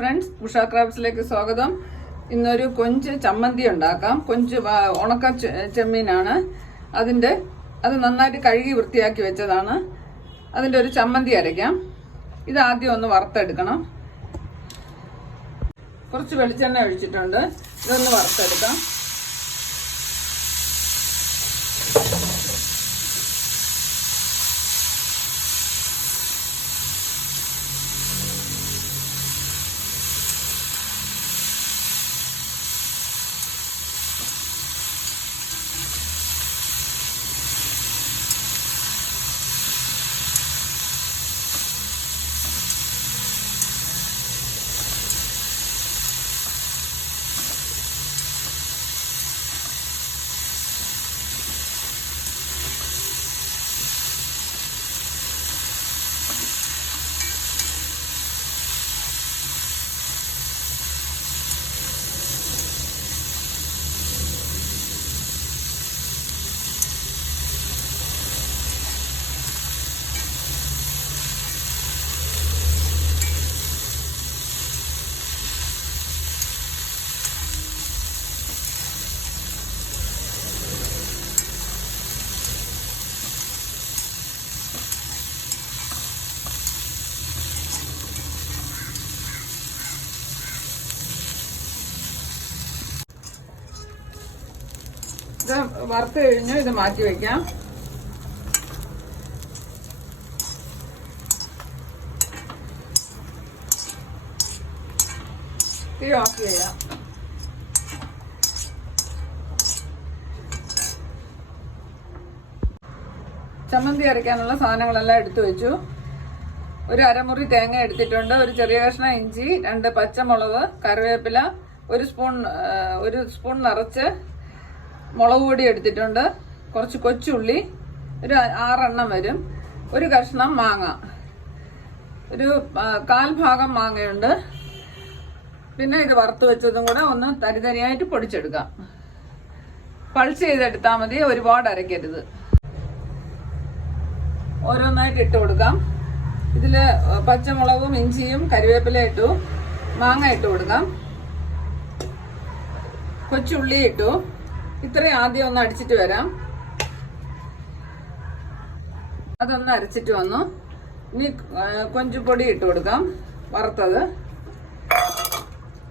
Friends Usha ക്രാഫ്റ്റ്സിലേക്ക് സ്വാഗതം. ഇന്നൊരു കൊഞ്ച് ചമ്മന്തി ഉണ്ടാക്കാം. കൊഞ്ച് ഉണക്ക ചെമ്മീനാണ്. അതിന്റെ അത് നന്നായിട്ട് കഴുകി വൃത്തിയാക്കി വെച്ചതാണ്. അതിന്റെ ഒരു ചമ്മന്തി അരയ്ക്കാം. ഇത് ആദ്യം ഒന്ന് വറുത്തെടുക്കണം. കുറച്ച് വെളിച്ചെണ്ണ ഒഴിച്ചിട്ടുണ്ട്. ഇതൊന്ന് വറുത്തെടുക്കാം. ഇത് വറുത്ത് കഴിഞ്ഞു ഇത് മാറ്റി വെക്കാം. തീ ഓഫ് ചെയ്യാം. ചമ്മന്തി അരയ്ക്കാനുള്ള സാധനങ്ങളെല്ലാം എടുത്തു വെച്ചു. ഒരു അരമുറി തേങ്ങ എടുത്തിട്ടുണ്ട് ഒരു ചെറിയ കഷ്ണം ഇഞ്ചി രണ്ട് പച്ചമുളക് കറിവേപ്പില ഒരു സ്പൂൺ ഒരു സ്പൂൺ നിറച്ച് മുളക് പൊടി എടുത്തിട്ടുണ്ട്. കുറച്ച് കൊച്ചുള്ളി. ഒരു ആറെണ്ണം വരും. ഒരു കഷ്ണം മാങ്ങ. ഒരു കാൽ ഭാഗം മാങ്ങയുണ്ട്. പിന്നെ ഇത് വറുത്ത് വെച്ചതും കൂടെ ഒന്ന് തരിതരിയായിട്ട് പൊടിച്ചെടുക്കാം. പൾസ് ചെയ്തെടുത്താൽ മതി. ഒരുപാട് അരയ്ക്കരുത് ഓരോന്നായിട്ട് ഇട്ട് കൊടുക്കാം. ഇതിൽ പച്ചമുളകും ഇഞ്ചിയും കരിവേപ്പില ഇട്ടു. മാങ്ങ ഇട്ട് കൊടുക്കാം. കൊച്ചുള്ളി ഇട്ടു. ഇത്രയും ആദ്യം ഒന്ന് അടിച്ചിട്ട് വരാം. അതൊന്ന് അരച്ചിട്ട് വന്നു. ഇനി കൊഞ്ചുപൊടി ഇട്ട് കൊടുക്കാം. വറുത്തത്.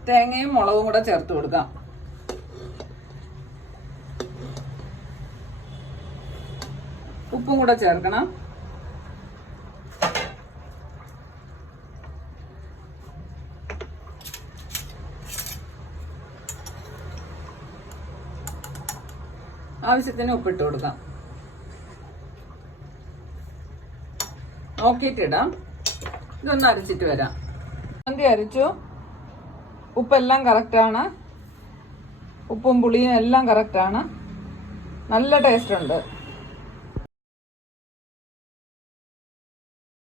തേങ്ങയും മുളകും കൂടെ ചേർത്ത് കൊടുക്കാം. ഉപ്പും കൂടെ ചേർക്കണം. ആവശ്യത്തിന് ഉപ്പിട്ട് കൊടുക്കാം. നോക്കിയിട്ടിടാം. ഇതൊന്ന് അരച്ചിട്ട് വരാം. മന്തി അരച്ചു. ഉപ്പെല്ലാം കറക്റ്റാണ് ഉപ്പും പുളിയും എല്ലാം കറക്റ്റാണ് നല്ല ടേസ്റ്റ് ഉണ്ട്.